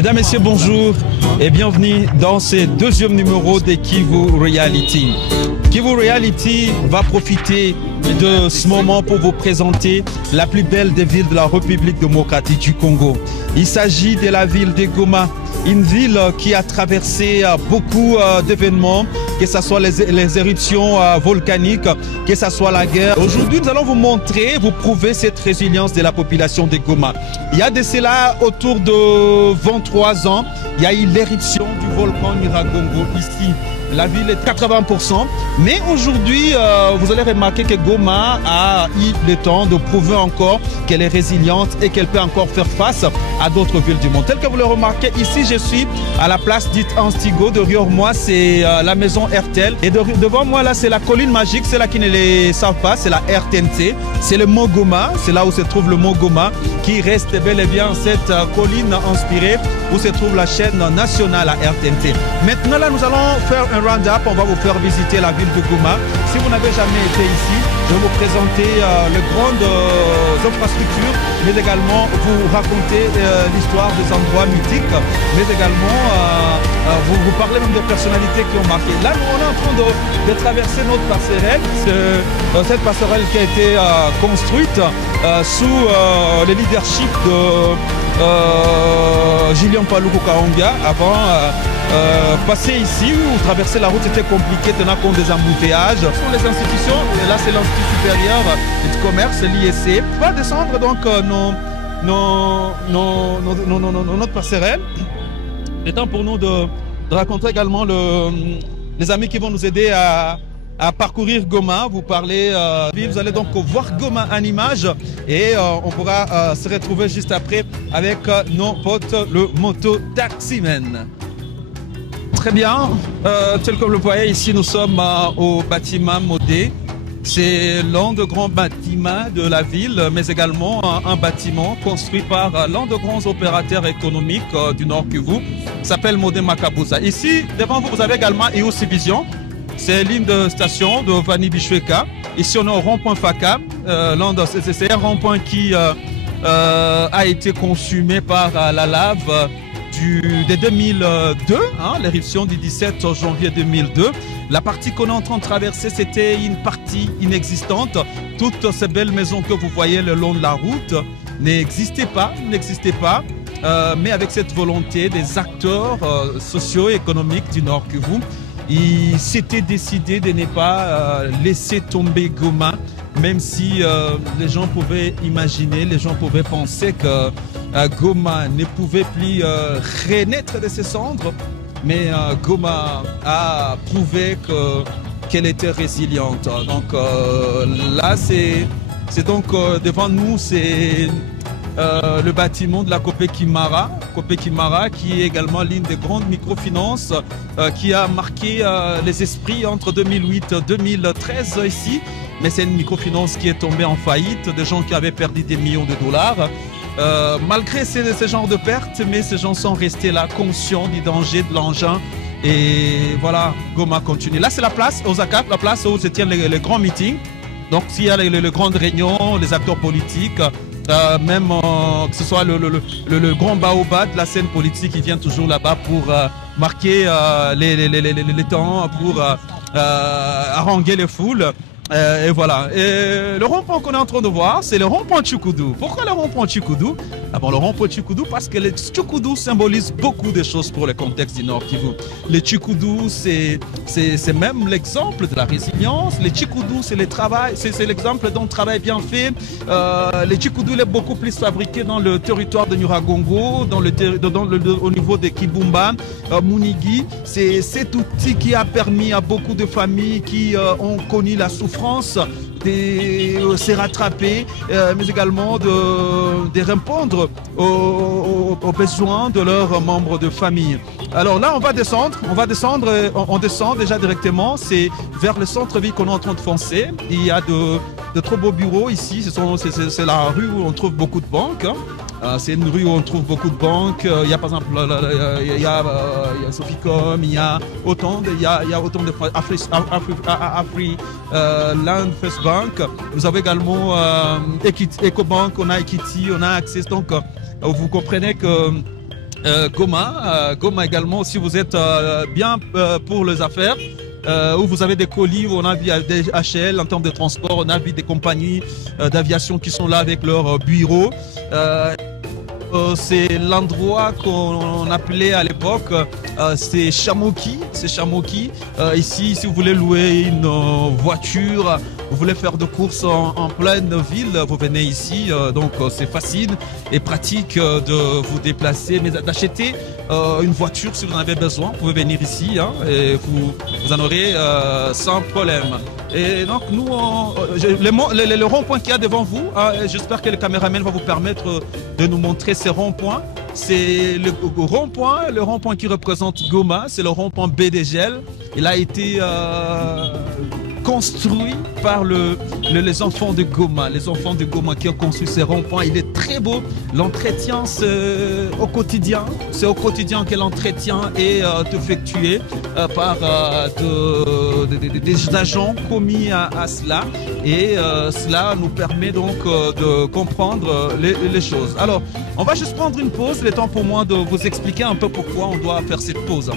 Mesdames, Messieurs, bonjour et bienvenue dans ce deuxième numéro de Kivu Reality. Kivu Reality va profiter de ce moment pour vous présenter la plus belle des villes de la République démocratique du Congo. Il s'agit de la ville de Goma, une ville qui a traversé beaucoup d'événements, que ce soit les éruptions volcaniques, que ce soit la guerre. Aujourd'hui, nous allons vous montrer, vous prouver cette résilience de la population de Goma. Il y a de cela autour de 23 ans, il y a eu l'éruption du volcan Nyiragongo ici. La ville est 80%, mais aujourd'hui, vous allez remarquer que Goma a eu le temps de prouver encore qu'elle est résiliente et qu'elle peut encore faire face à d'autres villes du monde. Tel que vous le remarquez, ici, je suis à la place dite Anstigo. Derrière moi, c'est la maison RTL. Et devant moi, là, c'est la colline magique. C'est là qui ne le savent pas, c'est la RTNC. C'est le mont Goma, c'est là où se trouve le mont Goma, qui reste bel et bien cette colline inspirée où se trouve la chaîne nationale à RTNC. Maintenant, là, nous allons faire un round-up, on va vous faire visiter la ville de Goma. Si vous n'avez jamais été ici, je vais vous présenter les grandes infrastructures, mais également vous raconter l'histoire des endroits mythiques, mais également vous parler même des personnalités qui ont marqué. Là, nous, on est en train de traverser notre passerelle. Cette passerelle qui a été construite sous le leadership de Julien Paluku Kahonga. Avant passer ici ou traverser la route était compliqué tenant compte des embouteillages. Ce sont les institutions, et là c'est l'Institut supérieur du commerce, l'ISC. On va descendre donc notre passerelle. Il est temps pour nous de rencontrer également les amis qui vont nous aider à parcourir Goma, vous parlez, vous allez donc voir Goma en image et on pourra se retrouver juste après avec nos potes, le moto-taximen. Très bien, tel que vous le voyez ici, nous sommes au bâtiment Modé. C'est l'un des grands bâtiments de la ville, mais également un bâtiment construit par l'un des grands opérateurs économiques du Nord Kivu, s'appelle Modé Makabusa. Ici, devant vous, vous avez également EOC Vision. C'est l'une de station de Vani Bichweka. Ici, on est au rond-point Faka. C'est un rond-point qui a été consumé par la lave de 2002, l'éruption du 17 janvier 2002. La partie qu'on est en train de traverser, c'était une partie inexistante. Toutes ces belles maisons que vous voyez le long de la route n'existaient pas, mais avec cette volonté des acteurs socio-économiques du Nord Kivu, il s'était décidé de ne pas laisser tomber Goma, même si les gens pouvaient imaginer, les gens pouvaient penser que Goma ne pouvait plus renaître de ses cendres. Mais Goma a prouvé qu'elle était résiliente. Donc là, c'est donc devant nous, c'est le bâtiment de la Copé-Kimara, qui est également l'une des grandes microfinances qui a marqué les esprits entre 2008 et 2013 ici. Mais c'est une microfinance qui est tombée en faillite, des gens qui avaient perdu des millions de dollars. Malgré ce genre de pertes, mais ces gens sont restés là, conscients du danger de l'engin. Et voilà, Goma continue. Là, c'est la place, Osaka, la place où se tiennent les grands meetings. Donc, s'il y a les grandes réunions, les acteurs politiques, même que ce soit le grand baobab de la scène politique qui vient toujours là-bas pour marquer les temps, pour haranguer les foules. Et voilà. Et le rond-point qu'on est en train de voir, c'est le rond-point Tchoukoudou. Pourquoi le rond-point Tchoukoudou? Le rond-point Tchoukoudou, parce que le Tchoukoudou symbolise beaucoup de choses pour le contexte du Nord Kivu. Le Tchoukoudou, c'est même l'exemple de la résilience. Le Tchoukoudou, c'est le travail, c'est l'exemple d'un travail bien fait. Le Tchoukoudou est beaucoup plus fabriqué dans le territoire de Nyiragongo, au niveau de Kibumba, Munigi. C'est cet outil qui a permis à beaucoup de familles qui ont connu la souffrance de se rattraper, mais également de répondre aux besoins de leurs membres de famille. Alors là, on descend déjà directement, c'est vers le centre-ville qu'on est en train de foncer. Il y a de trop beaux bureaux ici, c'est la rue où on trouve beaucoup de banques. C'est une rue où on trouve beaucoup de banques. Il y a par exemple il y a Soficom, il y a autant de Land First Bank. Nous avons également EcoBank, on a Equity, on a Access. Donc vous comprenez que Goma. Goma également, si vous êtes bien pour les affaires, où vous avez des colis, où on a des HL en termes de transport, on a vu des compagnies d'aviation qui sont là avec leurs bureaux. C'est l'endroit qu'on appelait à l'époque, c'est Chamoki. Ici, si vous voulez louer une voiture, vous voulez faire de courses en pleine ville, vous venez ici. Donc c'est facile et pratique de vous déplacer, mais d'acheter une voiture si vous en avez besoin. Vous pouvez venir ici et vous en aurez sans problème. Et donc nous, le rond-point qu'il y a devant vous, j'espère que le caméraman va vous permettre de nous montrer ces ronds-points. C'est le rond-point qui représente Goma, c'est le rond-point BDGL. Il a été construit par les enfants de Goma. Les enfants de Goma qui ont construit ces ronds-points. Il est très beau. L'entretien, c'est au quotidien. C'est au quotidien que l'entretien est effectué par des agents commis à cela. Et cela nous permet donc de comprendre les choses. Alors, on va juste prendre une pause. Il est temps pour moi de vous expliquer un peu pourquoi on doit faire cette pause.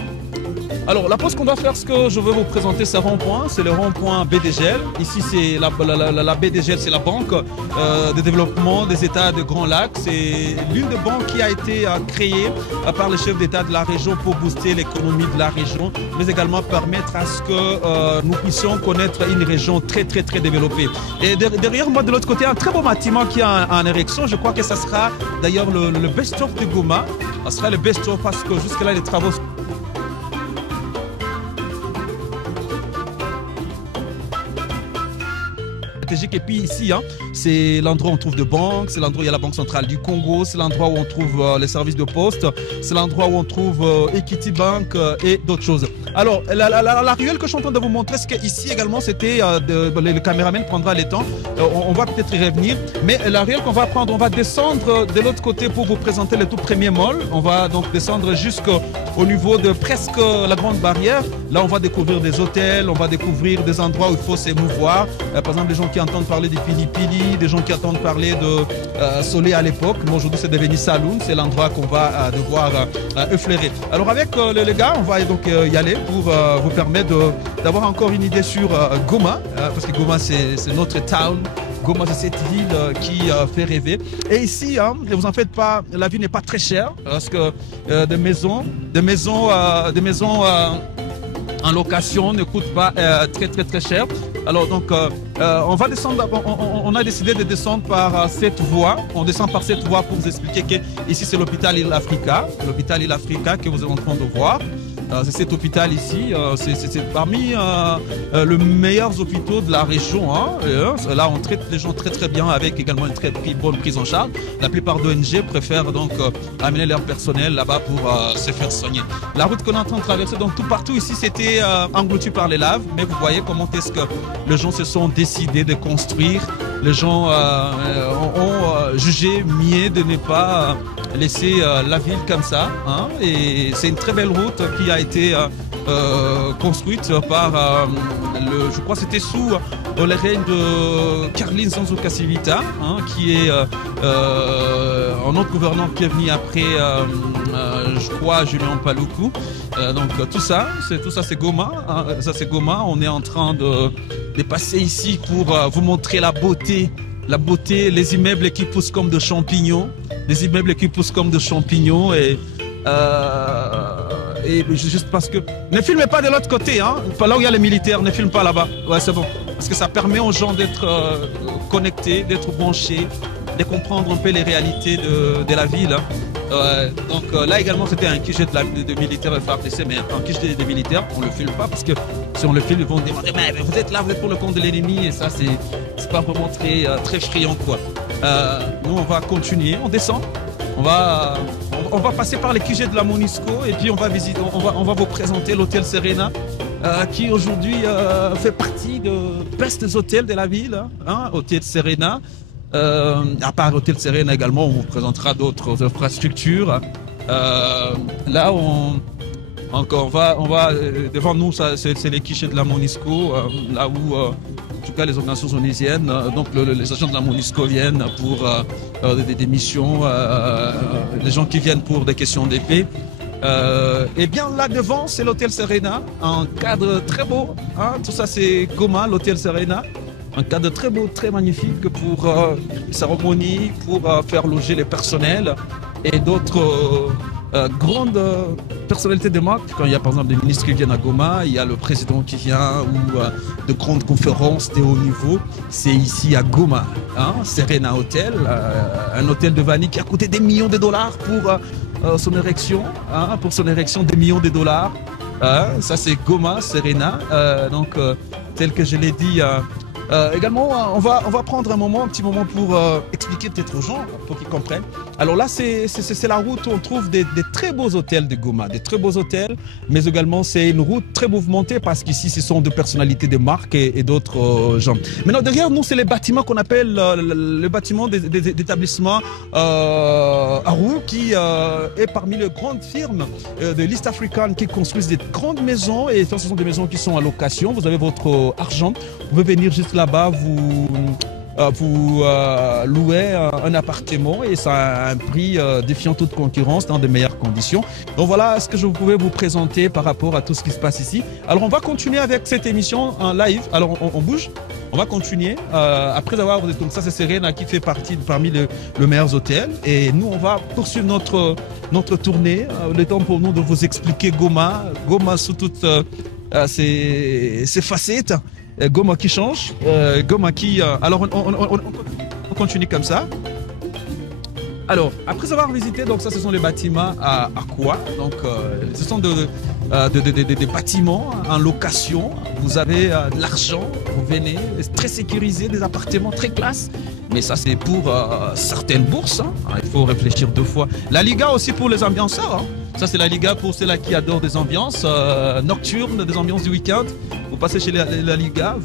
Alors, la pause qu'on doit faire, ce que je veux vous présenter, c'est rond-point. C'est le rond-point BDGL. Ici, c'est la BDGL, c'est la Banque de développement des États de Grand Lac. C'est l'une des banques qui a été créée par le chef d'État de la région pour booster l'économie de la région, mais également permettre à ce que nous puissions connaître une région très, très, très développée. Et derrière moi, de l'autre côté, un très beau bâtiment qui est en érection. Je crois que ça sera d'ailleurs le best-of de Goma. Ça sera le best-of parce que jusque-là, les travaux stratégique. Et puis ici, c'est l'endroit où on trouve de banques, c'est l'endroit où il y a la Banque centrale du Congo, c'est l'endroit où on trouve les services de poste, c'est l'endroit où on trouve Equity Bank et d'autres choses. Alors, la ruelle que je suis en train de vous montrer, c'est qu'ici également, c'était, le caméraman prendra les temps, on va peut-être y revenir, mais la ruelle qu'on va prendre, on va descendre de l'autre côté pour vous présenter le tout premier mall. On va donc descendre jusqu'au niveau de presque la Grande Barrière. Là, on va découvrir des hôtels, on va découvrir des endroits où il faut s'émouvoir. Par exemple, les gens qui entendent parler des Pili-Pili, des gens qui entendent parler de Solé à l'époque. Mais aujourd'hui, c'est devenu Saloon, c'est l'endroit qu'on va devoir effleurer. Alors, avec les gars, on va donc y aller pour vous permettre d'avoir encore une idée sur Goma, parce que Goma, c'est notre town. Goma, c'est cette ville qui fait rêver. Et ici, ne vous en faites pas, la vie n'est pas très chère, parce que des maisons en location ne coûtent pas très, très, très cher. Alors donc, on va descendre, on a décidé de descendre par cette voie. On descend par cette voie pour vous expliquer que ici c'est l'hôpital Il Africa. L'hôpital Il Africa que vous êtes en train de voir. C'est cet hôpital ici, c'est parmi les meilleurs hôpitaux de la région. Là, on traite les gens très très bien avec également une très bonne prise en charge. La plupart d'ONG préfèrent donc amener leur personnel là-bas pour se faire soigner. La route qu'on est en train de traverser, donc tout partout ici, c'était englouti par les laves. Mais vous voyez comment est-ce que les gens se sont décidés de construire. Les gens ont jugé mieux de ne pas laisser la ville comme ça. Et c'est une très belle route qui a été construite par, je crois que c'était sous le règne de Carlin Sanzuka Sivita, qui est un autre gouverneur qui est venu après, je crois, Julien Paluku. Donc tout ça c'est Goma. Ça c'est Goma. On est en train de passer ici pour vous montrer la beauté, les immeubles qui poussent comme de champignons, et juste parce que ne filmez pas de l'autre côté, là où il y a les militaires, ne filme pas là-bas. Ouais, c'est bon, parce que ça permet aux gens d'être connectés, d'être branchés, de comprendre un peu les réalités de la ville. Donc là également c'était un QG de militaires FARDC, mais un QG de militaires, on ne le filme pas parce que si on le filme, ils vont demander mais vous êtes là, vous êtes pour le compte de l'ennemi, et ça c'est pas vraiment très friand quoi. Nous on va continuer, on descend, on va passer par les QG de la Monisco et puis on va vous présenter l'hôtel Serena. Qui aujourd'hui fait partie des best hôtels de la ville, hôtel Serena. À part l'hôtel Serena également, on vous présentera d'autres infrastructures. Là, on va devant nous, c'est les guichets de la Monisco, là où tout cas les organisations onusiennes, donc les agents de la MONUSCO viennent pour des missions, les gens qui viennent pour des questions de paix. Et bien là devant, c'est l'hôtel Serena, un cadre très beau. Hein, tout ça, c'est Goma, l'hôtel Serena. Un cadre très beau, très magnifique pour les cérémonies, pour faire loger les personnels et d'autres grandes personnalités de marque. Quand il y a par exemple des ministres qui viennent à Goma, il y a le président qui vient ou de grandes conférences de haut niveau. C'est ici à Goma, hein, Serena Hotel, un hôtel de vanille qui a coûté des millions de dollars pour son érection, hein, des millions de dollars. Ça c'est Goma, Serena. Donc tel que je l'ai dit. Également, on va prendre un petit moment pour expliquer peut-être aux gens, pour qu'ils comprennent. Alors là, c'est la route où on trouve des très beaux hôtels de Goma, des très beaux hôtels, mais également c'est une route très mouvementée parce qu'ici, ce sont de personnalités de marque et d'autres gens. Maintenant, derrière nous, c'est les bâtiments qu'on appelle le bâtiment d'établissement Arou, qui est parmi les grandes firmes de l'East African qui construisent des grandes maisons, et ce sont des maisons qui sont à location. Vous avez votre argent, vous pouvez venir juste là-bas, vous louez un appartement et ça a un prix défiant toute concurrence dans de meilleures conditions. Donc voilà ce que je pouvais vous présenter par rapport à tout ce qui se passe ici. Alors on va continuer avec cette émission en live. Alors on bouge, on va continuer après avoir, donc ça c'est Serena qui fait partie parmi les meilleurs hôtels, et nous on va poursuivre notre tournée. Le temps pour nous de vous expliquer Goma sous toutes ses facettes. Goma qui change, Goma qui... alors on continue comme ça. Alors, après avoir visité, donc ça ce sont les bâtiments à quoi. Donc ce sont des bâtiments en location. Vous avez de l'argent, vous venez, très sécurisé, des appartements très classe. Mais ça c'est pour certaines bourses, hein. Il faut réfléchir deux fois. La Liga aussi pour les ambianceurs, hein. Ça c'est la Liga pour ceux-là qui adorent des ambiances nocturnes, des ambiances du week-end. Vous passez chez la Liga,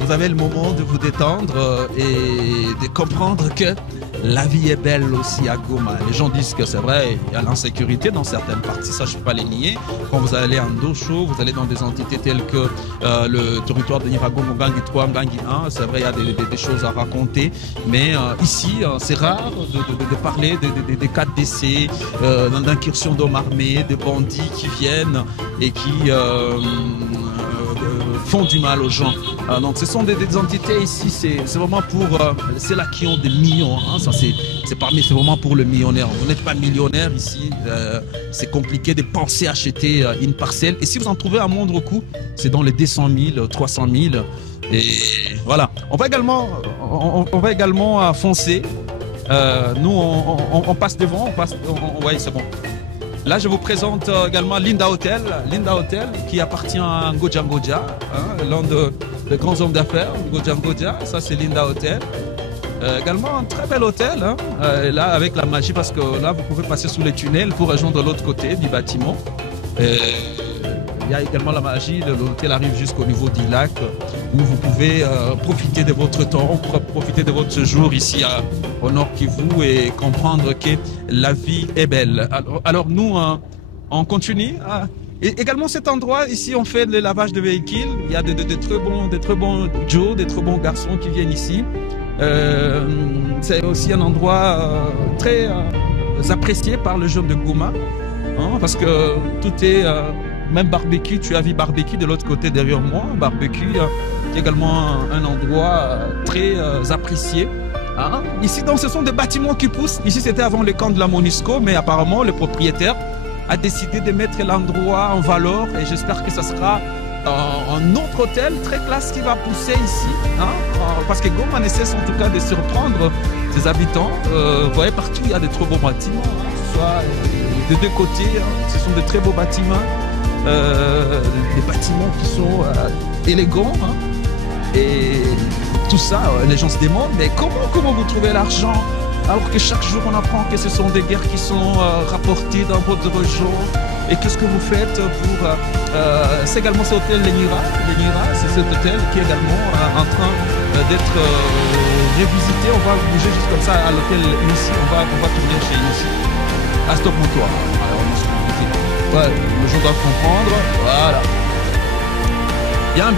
vous avez le moment de vous détendre et de comprendre que la vie est belle aussi à Goma. Les gens disent que c'est vrai, il y a l'insécurité dans certaines parties, ça je ne peux pas les nier. Quand vous allez en Dosho, vous allez dans des entités telles que le territoire de Niragongo, Ngangi 3, Ngangi 1, c'est vrai, il y a des choses à raconter. Mais ici, c'est rare de parler des cas de décès, d'incursions d'hommes armés, de bandits qui viennent et qui font du mal aux gens. Donc ce sont des entités ici, c'est vraiment pour c'est là qui ont des millions, hein. Ça c'est vraiment pour le millionnaire. Vous n'êtes pas millionnaire ici, c'est compliqué de penser acheter une parcelle, et si vous en trouvez à moindre coût, c'est dans les 200 000, 300 000, et voilà. On va également foncer. Nous on passe devant, ouais, c'est bon. Là, je vous présente également Linda Hotel qui appartient à Ngoja Ngoja, hein, l'un des grands hommes d'affaires, Ngoja Ngoja. Ça, c'est Linda Hotel. Également un très bel hôtel, hein, là avec la magie, parce que là, vous pouvez passer sous les tunnels pour rejoindre l'autre côté du bâtiment. Il y a également la magie, l'hôtel arrive jusqu'au niveau du lac où vous pouvez profiter de votre temps, profiter de votre séjour ici au Nord Kivu et comprendre que la vie est belle. Alors nous, on continue. Et également cet endroit, ici on fait le lavage de véhicules. Il y a de très bons Joe, des très bons garçons qui viennent ici. C'est aussi un endroit très apprécié par le jeune de Goma, hein, parce que tout est... même barbecue, tu as vu barbecue de l'autre côté derrière moi, barbecue qui est également un endroit très apprécié. Hein? Ici, donc, ce sont des bâtiments qui poussent. Ici, c'était avant le camp de la MONUSCO, mais apparemment, le propriétaire a décidé de mettre l'endroit en valeur, et j'espère que ça sera un autre hôtel très classe qui va pousser ici. Hein? Parce que Goma ne cesse en tout cas de surprendre ses habitants. Vous voyez, partout, il y a de très beaux bâtiments, hein, soit des deux côtés, hein, ce sont de très beaux bâtiments. Des bâtiments qui sont élégants, hein. Et tout ça, les gens se demandent, mais comment vous trouvez l'argent alors que chaque jour on apprend que ce sont des guerres qui sont rapportées dans votre région, et qu'est-ce que vous faites pour... c'est également cet hôtel Lenira, c'est cet hôtel qui est également en train d'être révisité. On va bouger juste comme ça à l'hôtel ici, on va tourner chez ici. À stop mon toit. Ouais, les gens doivent comprendre, voilà. Bien.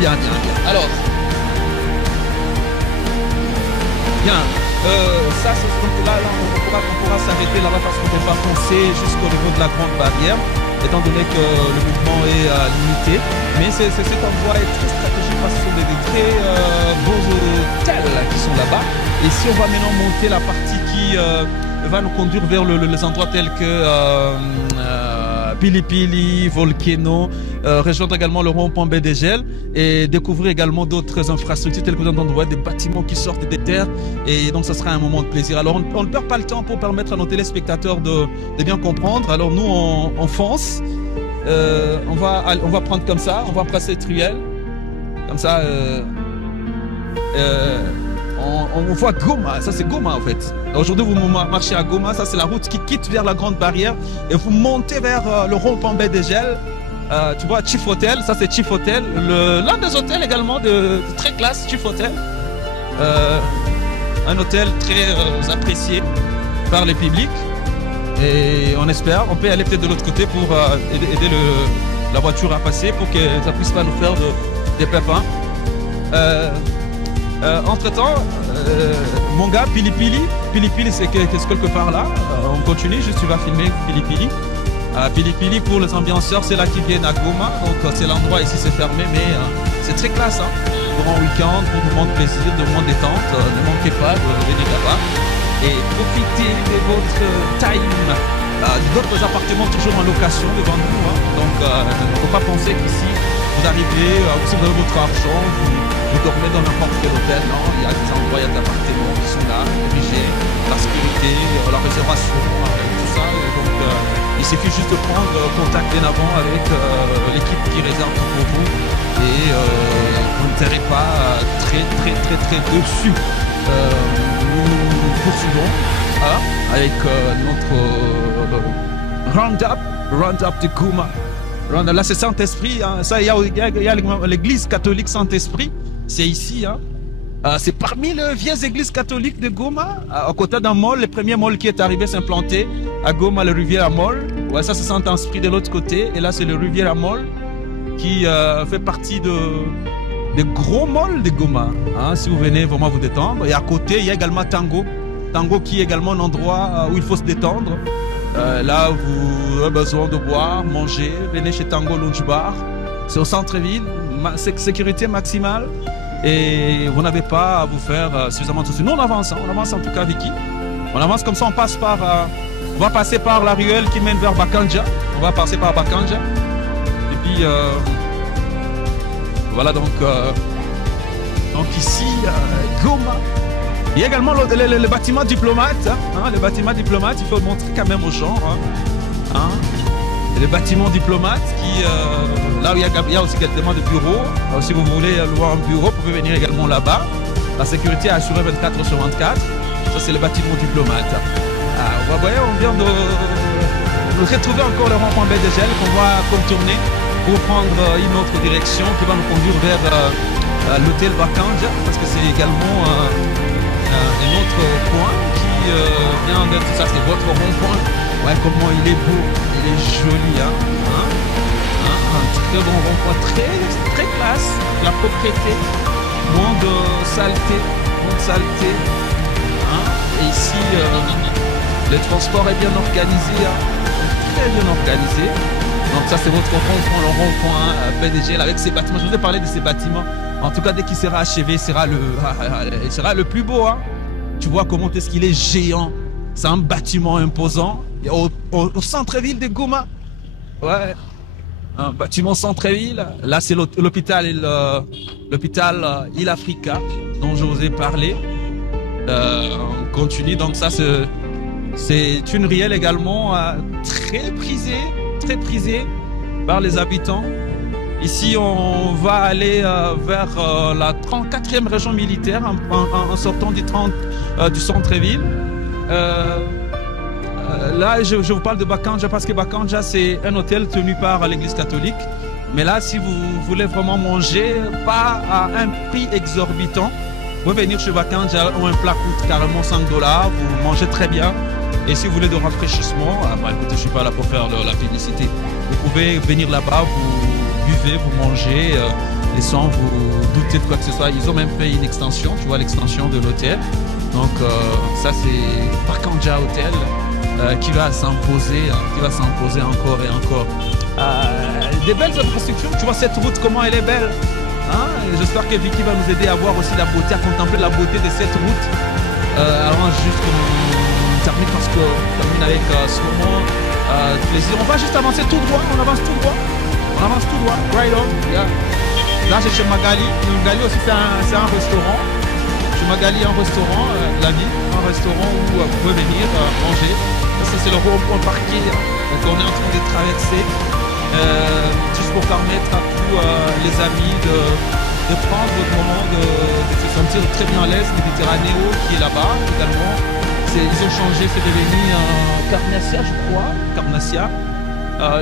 Alors, Bien. Ça, donc là, on pourra s'arrêter là-bas parce qu'on ne peut pas foncer jusqu'au niveau de la grande barrière, étant donné que le mouvement est limité. Mais cet endroit est très stratégique parce que ce sont des très beaux hôtels qui sont là-bas. Et si on va maintenant monter la partie qui va nous conduire vers les endroits tels que Pili Pili, Volcano, rejoindre également le rond-point BDGL et découvrir également d'autres infrastructures telles que vous entendez, des bâtiments qui sortent des terres, et donc ça sera un moment de plaisir. Alors on ne perd pas le temps pour permettre à nos téléspectateurs de bien comprendre. Alors nous on fonce, on va prendre comme ça, on va passer cette ruelle, comme ça on voit Goma, ça c'est Goma en fait. Aujourd'hui vous marchez à Goma, ça c'est la route qui quitte vers la grande barrière et vous montez vers le rond-point BDGL. Tu vois Chief Hotel, ça c'est Chief Hotel, l'un des hôtels également de très classe, Chief Hotel. Un hôtel très apprécié par les publics et on espère, on peut aller peut-être de l'autre côté pour aider la voiture à passer pour que ça puisse pas nous faire des pépins. Entre-temps, mon gars, Pili Pili, c'est quelque part là. On continue, juste tu vas filmer Pili Pili. Pili Pili, pour les ambianceurs, c'est là qu'ils viennent à Goma. Donc c'est l'endroit ici, c'est fermé, mais c'est très classe. Hein. Pour un week-end, pour du monde plaisir, du monde détente, ne manquez pas de venir là-bas. Et profitez de votre time. D'autres appartements toujours en location devant nous. Hein. Donc il ne faut pas penser qu'ici, vous arrivez, vous avez votre argent, vous dormez dans n'importe quel hôtel. Non, il y a des endroits, il y a des appartements qui sont là, obligés, la sécurité, la réservation, tout ça. Donc il suffit juste de prendre contact bien avant avec l'équipe qui réserve tout pour vous et vous ne serez pas très dessus. Nous poursuivons avec notre Roundup de Goma. Là c'est Saint-Esprit, hein. Ça il y a l'église catholique Saint-Esprit, c'est ici. Hein. C'est parmi les vieilles églises catholiques de Goma, à côté d'un mall. Le premier mall qui est arrivé s'implanter à Goma, le Riviera Mall. Ouais, ça c'est Saint-Esprit de l'autre côté, et là c'est le Riviera Mall qui fait partie des gros malls de Goma. Hein, si vous venez vraiment vous détendre. Et à côté il y a également Tango qui est également un endroit où il faut se détendre. Là, vous avez besoin de boire, manger, venez chez Tango Lounge Bar. C'est au centre-ville, sécurité maximale. Et vous n'avez pas à vous faire suffisamment de soucis. Nous, on avance en tout cas, Vicky. On avance comme ça, on passe par... on va passer par la ruelle qui mène vers Bakanja. On va passer par Bakanja. Et puis, voilà, donc ici, Goma. Il y a également le bâtiment diplomate. Hein, le bâtiment diplomate, il faut le montrer quand même aux gens. Hein. Le bâtiment diplomate qui, là où il y a aussi également des bureaux. Alors, si vous voulez louer un bureau, vous pouvez venir également là-bas. La sécurité est assurée 24/24. Ça, c'est le bâtiment diplomate. Vous voyez, on vient de retrouver encore le rond-point BDGL qu'on va contourner pour prendre une autre direction qui va nous conduire vers l'hôtel Bakanja, parce que c'est également un autre point qui vient d'être, ça c'est votre rond-point. Ouais, comment il est beau, il est joli, hein. Un très bon rond-point, très classe, la propriété, moins de saleté, hein. Et ici, le transport est bien organisé, hein. Très bien organisé. Donc ça c'est votre rond-point, le rond-point BDGL avec ces bâtiments. Je vous ai parlé de ces bâtiments. En tout cas, dès qu'il sera achevé, sera le plus beau. Hein. Tu vois comment est-ce qu'il est géant. C'est un bâtiment imposant. Au centre-ville de Goma. Ouais. Un bâtiment centre-ville. Là, c'est l'hôpital Il Africa dont je vous ai parlé. On continue. Donc ça, c'est une ruelle également très prisée par les habitants. Ici, on va aller vers la 34e région militaire en sortant du centre-ville. Là, je vous parle de Bakanja parce que Bakanja, c'est un hôtel tenu par l'église catholique. Mais là, si vous voulez vraiment manger, pas à un prix exorbitant, vous pouvez venir chez Bakanja où un plat coûte carrément $5. Vous mangez très bien. Et si vous voulez de rafraîchissement, écoutez, je ne suis pas là pour faire la publicité. Vous pouvez venir là-bas, vous buvez, vous mangez, et sans vous douter de quoi que ce soit. Ils ont même fait une extension, tu vois l'extension de l'hôtel. Donc ça c'est Parkanja Hotel qui va s'imposer encore et encore. Des belles infrastructures, tu vois cette route comment elle est belle. Hein? J'espère que Vicky va nous aider à voir aussi la beauté, à contempler la beauté de cette route. Alors juste qu'on termine parce qu'on termine avec ce moment plaisir. On va juste avancer tout droit, on avance tout droit. On avance tout droit, right on. Yeah. Là j'ai chez Magali. Magali aussi c'est un restaurant. Chez Magali un restaurant, la ville, un restaurant où vous pouvez venir manger. Ça c'est le rond-point parquet. Donc on est en train de traverser. Juste pour permettre à tous les amis de prendre le moment de se sentir très bien à l'aise. Méditerranéo qui est là-bas également. Ils ont changé, c'est devenu Carnassia je crois. Carnassia.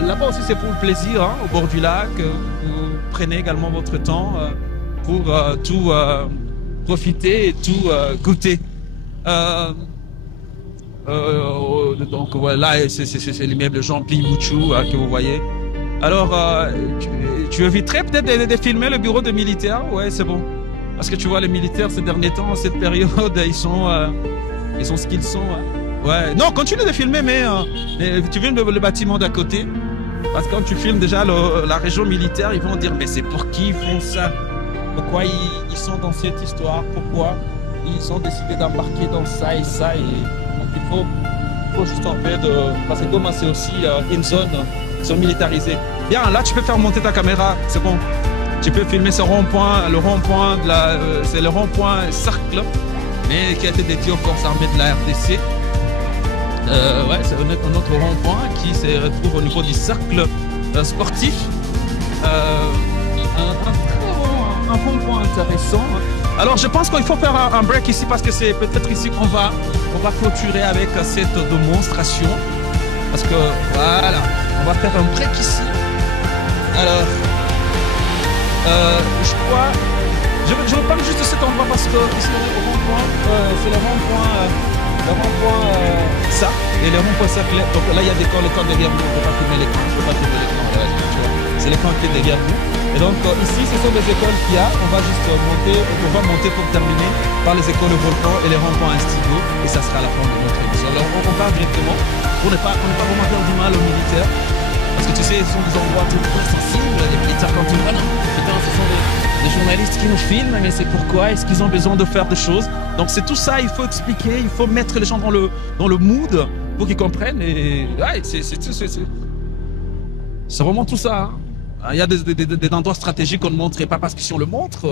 Là-bas aussi c'est pour le plaisir, hein, au bord du lac. Vous prenez également votre temps pour tout profiter et tout goûter. Donc voilà, c'est l'immeuble Jean-Pli Mouchou que vous voyez. Alors, tu éviterais peut-être de filmer le bureau de militaires? Ouais, c'est bon. Parce que tu vois, les militaires, ces derniers temps, cette période, ils sont ce qu'ils sont. Ouais. Non, continue de filmer, mais tu filmes le bâtiment d'à côté. Parce que quand tu filmes déjà la région militaire, ils vont dire, mais c'est pour qui ils font ça? Pourquoi ils sont dans cette histoire? Pourquoi ils ont décidé d'embarquer dans ça et ça? Et donc, il faut juste en fait parce que Goma, c'est aussi une zone militarisée. Bien, là, tu peux faire monter ta caméra, c'est bon. Tu peux filmer ce rond-point, c'est le rond-point cercle, mais qui a été dédié aux forces armées de la RDC. Ouais, c'est un autre rond-point qui se retrouve au niveau du cercle sportif. Un rond-point intéressant. Alors, je pense qu'il faut faire un break ici parce que c'est peut-être ici qu'on va clôturer avec cette démonstration. Parce que, voilà, on va faire un break ici. Alors, je crois... Je vous parle juste de cet endroit parce que ici, le rond-point, c'est le rond-point ça. Et le rond-point cercle. Donc là, il y a l'écran derrière vous. On ne peut pas filmer l'écran. C'est l'écran qui est derrière vous. Et donc, ici, ce sont les écoles qu'il y a. On va juste monter pour terminer par les écoles Volcan et les ronds-points Instigo. Et ça sera la fin de notre émission. Alors, on part directement. On n'est pas vraiment faire du mal aux militaires. Parce que tu sais, ce sont des endroits très sensibles. Les militaires, quand ils voilà, ce sont des journalistes qui nous filment, mais c'est pourquoi est-ce qu'ils ont besoin de faire des choses. Donc c'est tout ça, il faut expliquer, il faut mettre les gens dans le mood pour qu'ils comprennent. Et ouais, c'est vraiment tout ça. Hein. Il y a des endroits stratégiques qu'on ne montrait pas parce que si on le montre,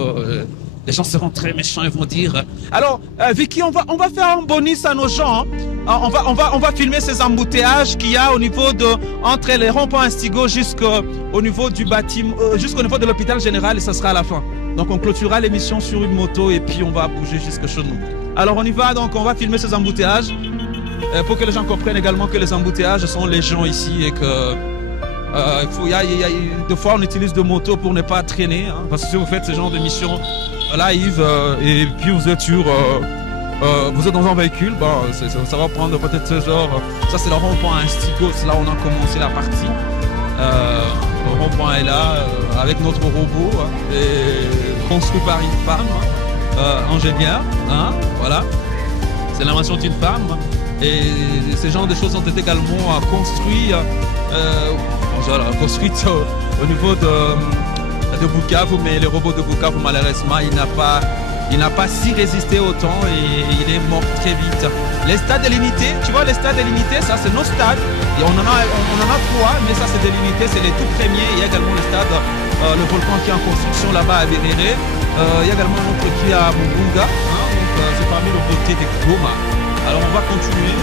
les gens seront très méchants et vont dire. Alors, Vicky, on va faire un bonus à nos gens. Hein. On va filmer ces embouteillages qu'il y a au niveau entre les ronds-points Instigo jusqu'au niveau du bâtiment, jusqu'au niveau de l'hôpital général et ça sera à la fin. Donc on clôturera l'émission sur une moto et puis on va bouger jusque chez nous. Alors on y va, donc on va filmer ces embouteillages pour que les gens comprennent également que les embouteillages sont légion ici et que des fois on utilise de motos pour ne pas traîner, hein, parce que si vous faites ce genre de mission live et puis vous êtes dans un véhicule, bon, ça va prendre peut-être ce genre. Ça c'est le rond-point Instigo, c'est là où on a commencé la partie. Le rond-point est là avec notre robot construit par une femme, ingénieure, hein, voilà. C'est l'invention d'une femme et ces genres de choses ont été également construites au niveau de Bukavu, mais le robot de Bukavu malheureusement il n'a pas si résisté au temps et il est mort très vite. Les stades délimités, tu vois les stades délimités, ça c'est nos stades. Et on en a 3, mais ça c'est délimité, c'est les tout premiers. Il y a également le stade, le volcan qui est en construction là-bas à Béréré. Il y a également un autre qui est à Mugunga, hein, donc c'est parmi le côté de Goma. Alors on va continuer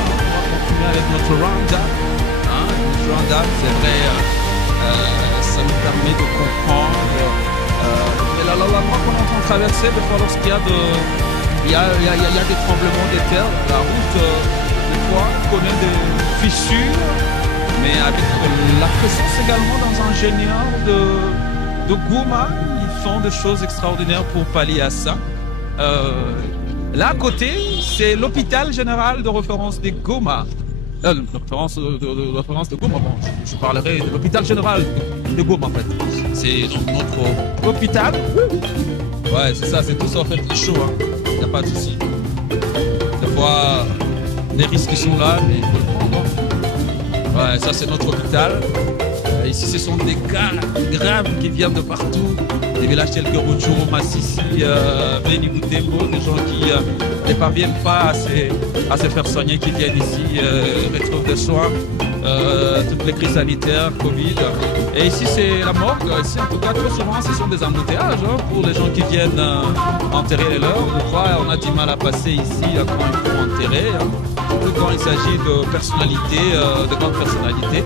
avec notre round-up. Hein, notre round-up, c'est vrai, ça nous permet de comprendre. La voie qu'on est en train de traverser, des fois lorsqu'il y a des tremblements de terre, la route, des fois, connaît des fissures, mais avec la présence également dans un ingénieur de Goma, ils font des choses extraordinaires pour pallier à ça. Là à côté, c'est l'hôpital général de référence de Goma. De référence de Goma, bon, je parlerai de l'hôpital général de Goma en fait. C'est notre hôpital. Ouais, c'est ça, c'est tout ça en fait, les shows, hein. Y a pas de souci. Parfois, les risques sont là, mais il faut le prendre. Ouais, ça c'est notre hôpital. Ici, ce sont des cas graves qui viennent de partout. Des villages tels que Rutshuru, Massissi, Beni Butembo, des gens qui ne parviennent pas à se faire soigner, qui viennent ici, retrouvent des soins, toutes les crises sanitaires, Covid. Et ici, c'est la morgue. Ici, en tout cas, trop souvent, ce sont des embouteillages pour les gens qui viennent enterrer les leurs. Pourquoi on a du mal à passer ici quand il faut enterrer, surtout quand il s'agit de personnalités, de grandes personnalités.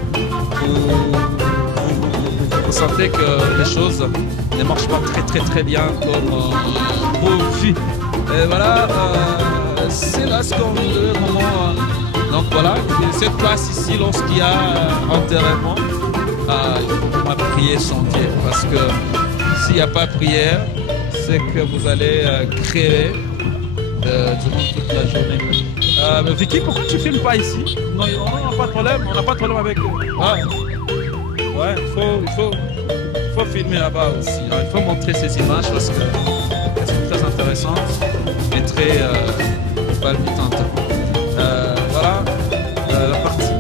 Vous sentez que les choses ne marchent pas très bien comme prévu. Et voilà, c'est là ce qu'on veut vraiment. Donc voilà, cette place ici, lorsqu'il y a enterrement, il faut vraiment prier son Dieu. Parce que s'il n'y a pas prière, c'est que vous allez créer durant toute la journée. Mais Vicky, pourquoi tu ne filmes pas ici? Non, on n'a pas de problème, on n'a pas de problème avec eux. Ouais, il faut filmer là-bas aussi. Alors, il faut montrer ces images parce qu'elles sont très intéressantes et très palpitantes. Voilà la partie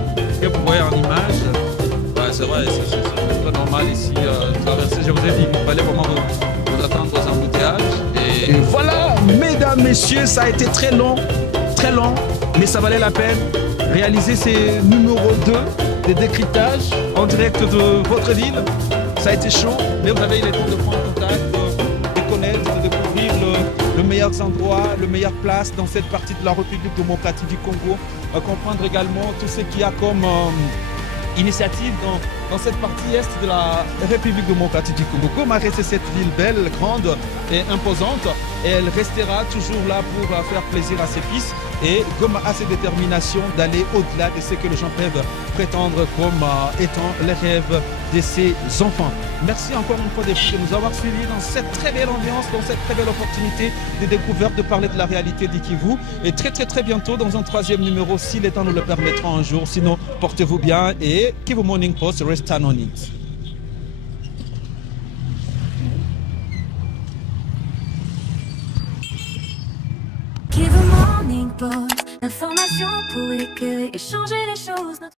que vous voyez en image. Ouais, c'est vrai, c'est très normal ici traverser. Je vous ai dit, il fallait vraiment vous attendre aux embouteillages. Et voilà, mesdames, messieurs, ça a été très long, mais ça valait la peine. Réaliser ces numéros 2 des décryptages en direct de votre ville. Ça a été chaud, mais vous avez eu le temps de prendre contact, de connaître, de découvrir le meilleur endroit, le meilleure place dans cette partie de la République démocratique du Congo. Comprendre également tout ce qu'il y a comme initiative dans cette partie est de la République démocratique du Congo. Goma reste cette ville belle, grande et imposante, et elle restera toujours là pour faire plaisir à ses fils. Et Goma a cette détermination d'aller au-delà de ce que les gens peuvent prétendre comme étant les rêves de ses enfants. Merci encore une fois de nous avoir suivis dans cette très belle ambiance, dans cette très belle opportunité de découverte, de parler de la réalité d'Ikivu. Et très bientôt dans un 3e numéro, si les temps nous le permettront un jour. Sinon, portez-vous bien et Kivu Morning Post reste on it. Kivu Morning Post, l'information pour éclairer et changer les choses.